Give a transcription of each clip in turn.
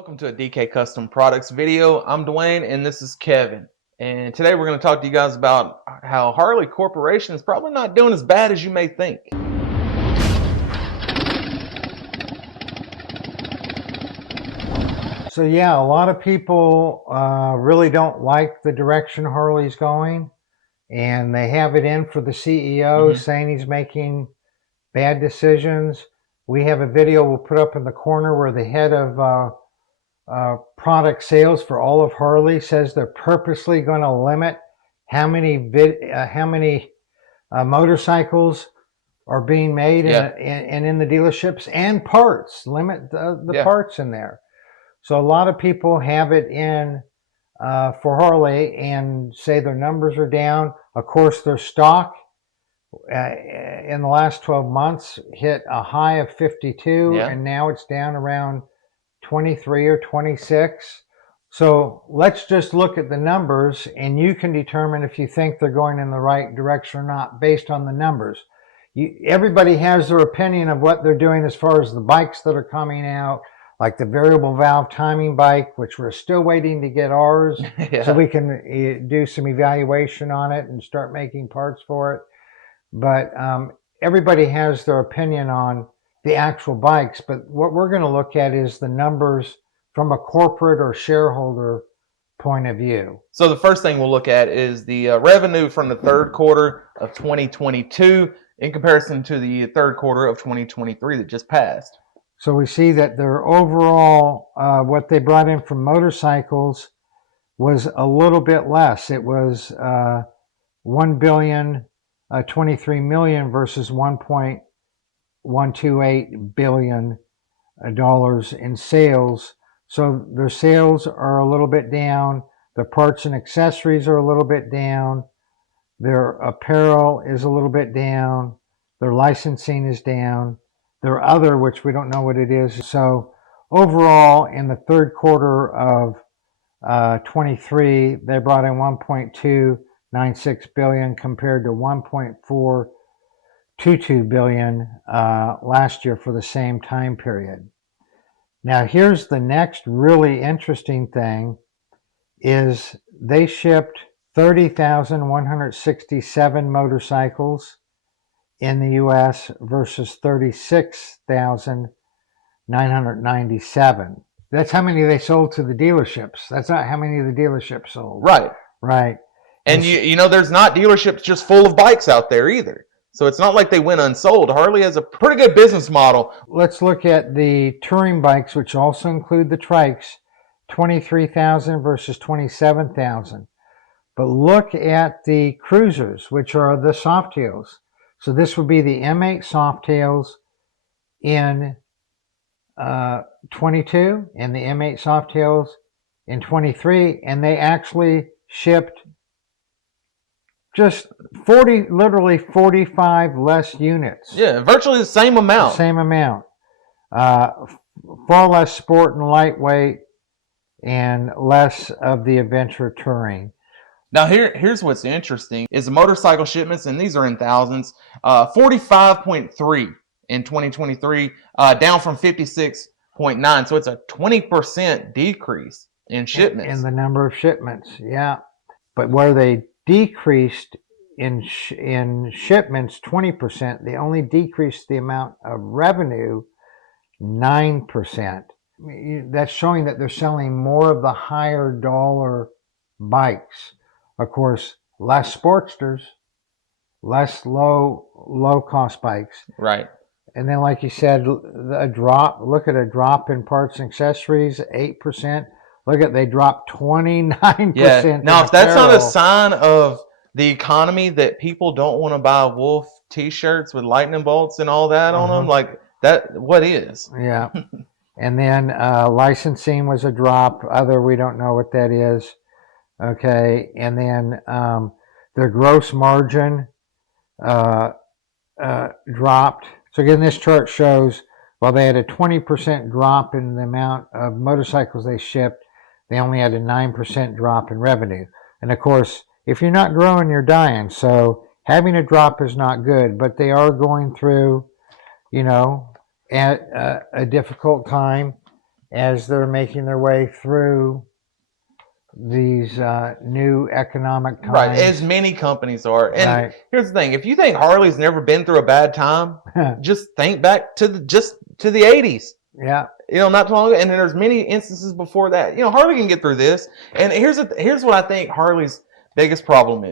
Welcome to a DK Custom Products video. I'm Dwayne and this is Kevin. And today we're going to talk to you guys about how Harley Corporation is probably not doing as bad as you may think. So yeah, a lot of people really don't like the direction Harley's going, and they have it in for the CEO saying he's making bad decisions. We have a video we'll put up in the corner where the head of product sales for all of Harley says they're purposely going to limit how many motorcycles are being made and in the dealerships, and parts, limit the parts in there. So a lot of people have it in for Harley and say their numbers are down. Of course, their stock in the last 12 months hit a high of 52, and now it's down around 23 or 26. So let's just look at the numbers, and you can determine if you think they're going in the right direction or not based on the numbers. Everybody has their opinion of what they're doing as far as the bikes that are coming out, like the variable valve timing bike, which we're still waiting to get ours so we can do some evaluation on it and start making parts for it. But everybody has their opinion on the actual bikes. But what we're going to look at is the numbers from a corporate or shareholder point of view. So the first thing we'll look at is the revenue from the third quarter of 2022 in comparison to the third quarter of 2023 that just passed. So we see that their overall, what they brought in from motorcycles was a little bit less. It was $1,023 million versus $1.128 billion in sales. So their sales are a little bit down. Their parts and accessories are a little bit down. Their apparel is a little bit down. Their licensing is down. Their other, which we don't know what it is. So overall, in the third quarter of 23, they brought in $1.296 billion compared to $1.422 billion last year for the same time period. Now, here's the next really interesting thing: is they shipped 30,167 motorcycles in the U.S. versus 36,997. That's how many they sold to the dealerships. That's not how many the dealerships sold. Right. Right. And you know, there's not dealerships just full of bikes out there either. So it's not like they went unsold. Harley has a pretty good business model. Let's look at the touring bikes, which also include the trikes, 23,000 versus 27,000. But look at the cruisers, which are the Softails. So this would be the M8 Softails in 22 and the M8 Softails in 23, and they actually shipped just literally 45 less units. Yeah, virtually the same amount. The same amount. Far less sport and lightweight and less of the adventure touring. Now here's what's interesting is the motorcycle shipments, and these are in thousands, 45.3 in 2023, down from 56.9. So it's a 20% decrease in shipments. In the number of shipments, yeah. But where they decreased in shipments 20%, they only decreased the amount of revenue 9%. That's showing that they're selling more of the higher dollar bikes. Of course, less Sportsters, less low cost bikes. Right. And then, like you said, a drop. Look at a drop in parts and accessories, 8%. Look at, they dropped 29%. Yeah. Now, if that's not a sign of the economy that people don't want to buy Wolf T-shirts with lightning bolts and all that on them, like that, what is? Yeah. And then licensing was a drop. Other, we don't know what that is. Okay. And then their gross margin dropped. So again, this chart shows, while they had a 20% drop in the amount of motorcycles they shipped, they only had a 9% drop in revenue. And of course, if you're not growing, you're dying. So having a drop is not good, but they are going through, you know, a difficult time. as they're making their way through these new economic times. Right, as many companies are. And Right. here's the thing: if you think Harley's never been through a bad time, just think back to the 80s. Yeah. Not too long ago, and then there's many instances before that. Harley can get through this. And here's what I think Harley's biggest problem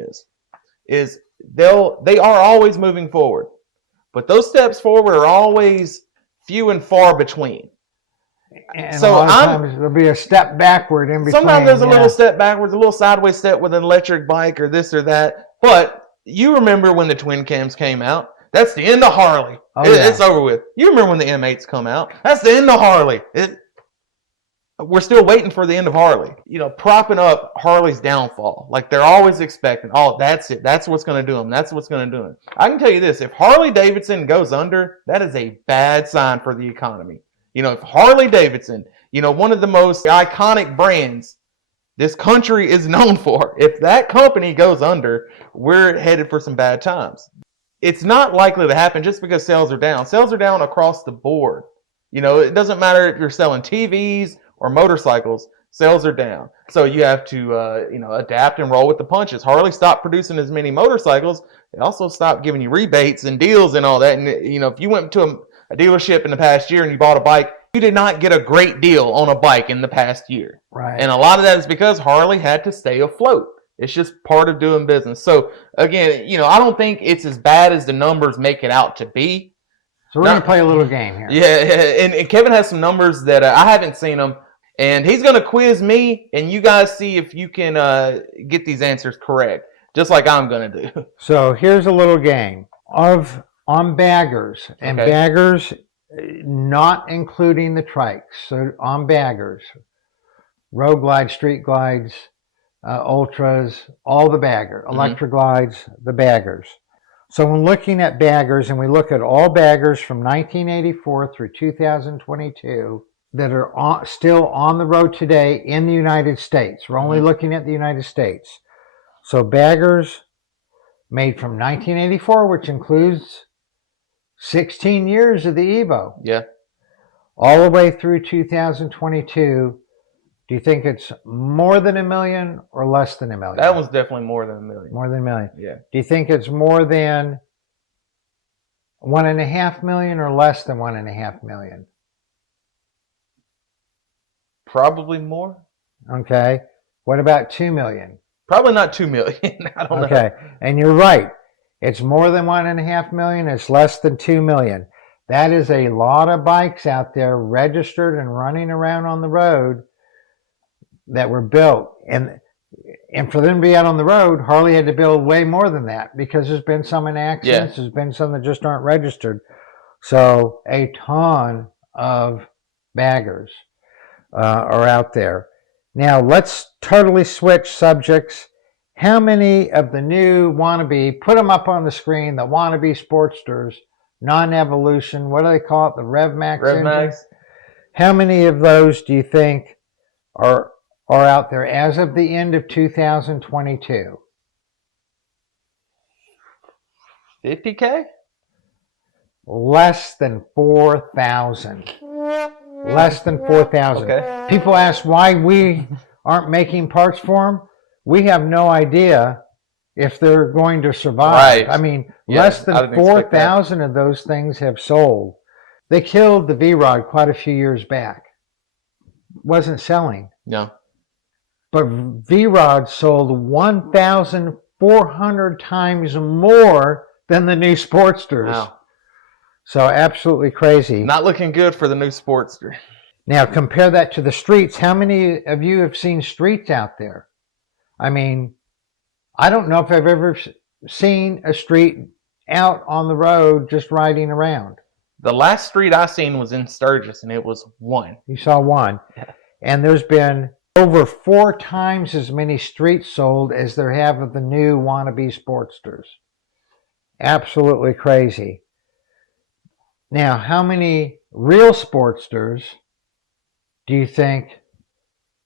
is they are always moving forward, but those steps forward are always few and far between. And so a lot of times there'll be a step backward in between. Sometimes there's a little step backwards, a little sideways step with an electric bike or this or that. But you remember when the twin cams came out? That's the end of Harley. It's over with. You remember when the M8s come out? That's the end of Harley. We're still waiting for the end of Harley. Propping up Harley's downfall. Like they're always expecting, that's it. That's what's going to do them. That's what's going to do them. I can tell you this. If Harley Davidson goes under, that is a bad sign for the economy. If Harley Davidson, one of the most iconic brands this country is known for, if that company goes under, we're headed for some bad times. It's not likely to happen just because sales are down. Sales are down across the board. It doesn't matter if you're selling TVs or motorcycles, sales are down. So you have to, adapt and roll with the punches. Harley stopped producing as many motorcycles. They also stopped giving you rebates and deals and all that. And, if you went to a dealership in the past year and you bought a bike, you did not get a great deal on a bike in the past year. Right. And a lot of that is because Harley had to stay afloat. It's just part of doing business. So, again, I don't think it's as bad as the numbers make it out to be. So we're going to play a little game here. Yeah, and Kevin has some numbers that I haven't seen them. And he's going to quiz me, and you guys see if you can get these answers correct, just like I'm going to do. So here's a little game on baggers. And baggers, not including the trikes. So on baggers, road glides, street glides, ultras, all the bagger, electric glides, the baggers. So when looking at baggers, and we look at all baggers from 1984 through 2022 that are still on the road today in the United States. We're only looking at the United States. So baggers made from 1984, which includes 16 years of the Evo. Yeah. All the way through 2022. Do you think it's more than 1 million or less than 1 million? That was definitely more than 1 million. More than 1 million. Yeah. Do you think it's more than 1.5 million or less than 1.5 million? Probably more. Okay. What about 2 million? Probably not 2 million. I don't know. Okay. And you're right. It's more than 1.5 million. It's less than 2 million. That is a lot of bikes out there registered and running around on the road that were built. And for them to be out on the road, Harley had to build way more than that because there's been some in accidents. There's been some that just aren't registered. So a ton of baggers are out there. Now let's totally switch subjects. How many of the new wannabe, put them up on the screen, the wannabe Sportsters, non-evolution, what do they call it, the RevMax engine? How many of those do you think are out there as of the end of 2022? 50K? Less than 4,000. Less than 4,000. Okay. People ask why we aren't making parts for them. We have no idea if they're going to survive. Right. I mean, less than 4,000 of those things have sold. They killed the V-Rod quite a few years back. Wasn't selling. No. But V-Rod sold 1,400 times more than the new Sportsters. Wow. So absolutely crazy. Not looking good for the new Sportster. Now compare that to the streets. How many of you have seen streets out there? I mean, I don't know if I've ever seen a street out on the road just riding around. The last street I seen was in Sturgis, and it was one. You saw one. Yeah. And there's been over 4 times as many streets sold as there have of the new wannabe Sportsters. Absolutely crazy. Now, how many real Sportsters do you think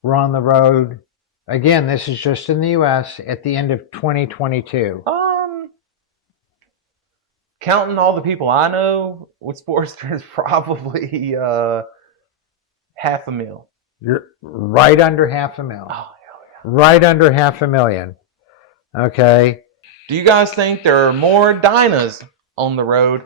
were on the road? Again, this is just in the U.S. at the end of 2022. Counting all the people I know with Sportsters, probably $500,000. You're right under $500,000. Oh, hell Right under $500,000. Okay. Do you guys think there are more Dynas on the road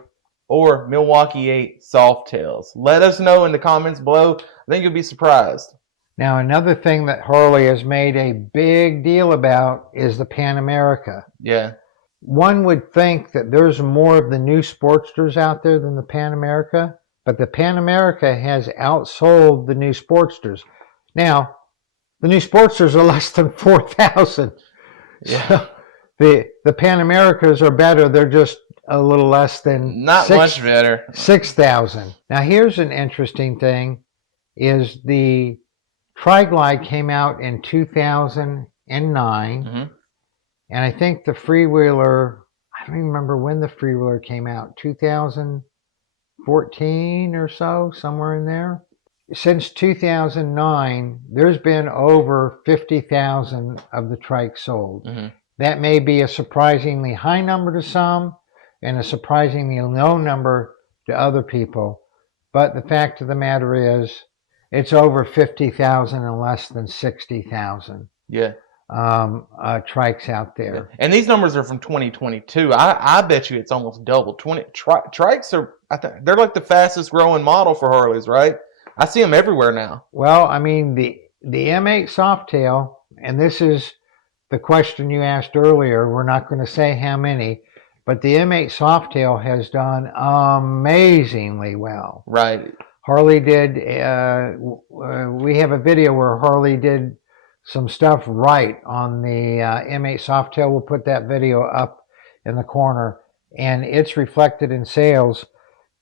or Milwaukee 8 Softails? Let us know in the comments below. I think you'll be surprised. Now, another thing that Harley has made a big deal about is the Pan America. Yeah. One would think that there's more of the new Sportsters out there than the Pan America, but the Pan America has outsold the new Sportsters. Now, the new Sportsters are less than 4,000. Yeah. So the Pan Americas are better. They're just a little less than much better. 6,000. Now, here's an interesting thing: is the Tri-Glide came out in 2009, and I think the Freewheeler, I don't even remember when the Freewheeler came out, 2014 or so, somewhere in there. Since 2009, there's been over 50,000 of the trikes sold. That may be a surprisingly high number to some and a surprisingly low number to other people, but the fact of the matter is, it's over 50,000 and less than 60,000. Yeah. Trikes out there. Yeah. And these numbers are from 2022. I bet you it's almost double. Trikes are, I think they're like the fastest growing model for Harleys, right? I see them everywhere now. Well, I mean, the M8 Softail, and this is the question you asked earlier. We're not going to say how many, but the M8 Softail has done amazingly well. Right. Harley did, we have a video where Harley did some stuff right on the M8 Softail. We'll put that video up in the corner, and it's reflected in sales.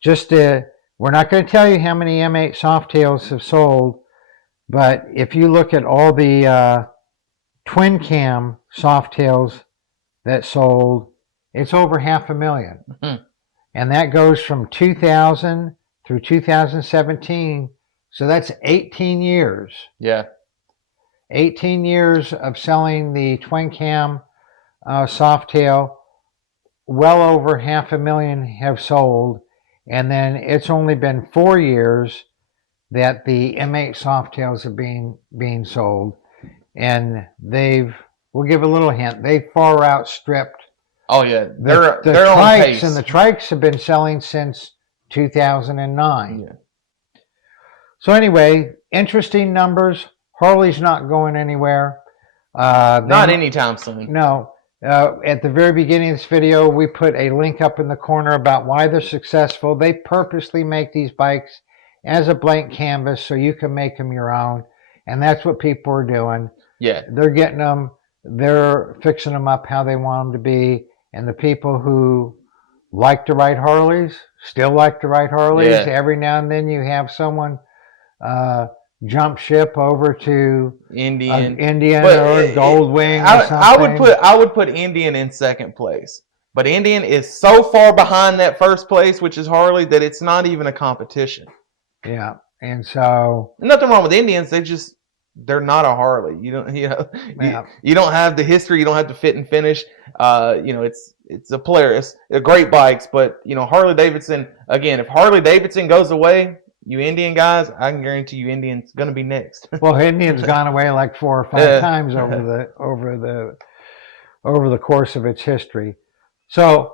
We're not going to tell you how many M8 Softails have sold, but if you look at all the twin cam Softails that sold, it's over 500,000. And that goes from 2000 through 2017. So that's 18 years. Yeah. 18 years of selling the twin cam Softail. Well over 500,000 have sold. And then it's only been 4 years that the M8 Softails are being sold. And we'll give a little hint, they've far outstripped. Oh yeah, the trikes, and the trikes have been selling since 2009. Yeah. So anyway, interesting numbers. Harley's not going anywhere. Not anytime soon. No. At the very beginning of this video, we put a link up in the corner about why they're successful. They purposely make these bikes as a blank canvas so you can make them your own. And that's what people are doing. Yeah. They're getting them, they're fixing them up how they want them to be. And the people who like to ride Harleys still like to ride Harleys. Yeah. Every now and then you have someone jump ship over to Indian or Goldwing or something. I would put Indian in second place. But Indian is so far behind that first place, which is Harley, that it's not even a competition. Yeah. And so nothing wrong with Indians, they're not a Harley. You don't have the history, you don't have the fit and finish. It's a Polaris, they're great bikes, but Harley Davidson, again, if Harley Davidson goes away, you Indian guys, I can guarantee you Indian's gonna be next. Well, Indian's gone away like 4 or 5 times over the course of its history. So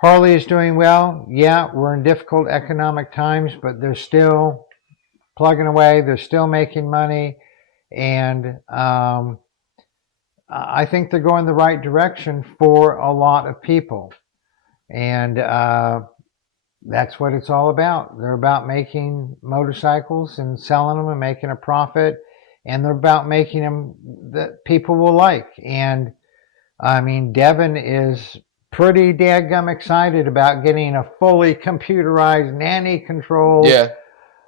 Harley is doing well. Yeah, we're in difficult economic times, but they're still plugging away. They're still making money, and I think they're going the right direction for a lot of people. And that's what it's all about. They're about making motorcycles and selling them and making a profit, and they're about making them that people will like. And I mean, Devin is pretty dadgum excited about getting a fully computerized, nanny-controlled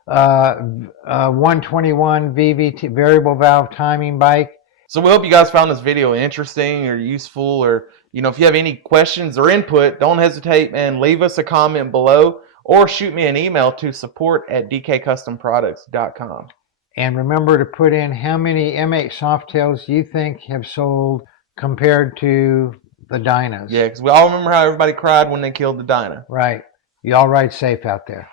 121 VVT variable valve timing bike. So we hope you guys found this video interesting or useful, or if you have any questions or input, don't hesitate and leave us a comment below, or shoot me an email to support@dkcustomproducts.com. And remember to put in how many M8 Softails you think have sold compared to the Dynas. Yeah, because we all remember how everybody cried when they killed the Dyna. Right. Y'all ride safe out there.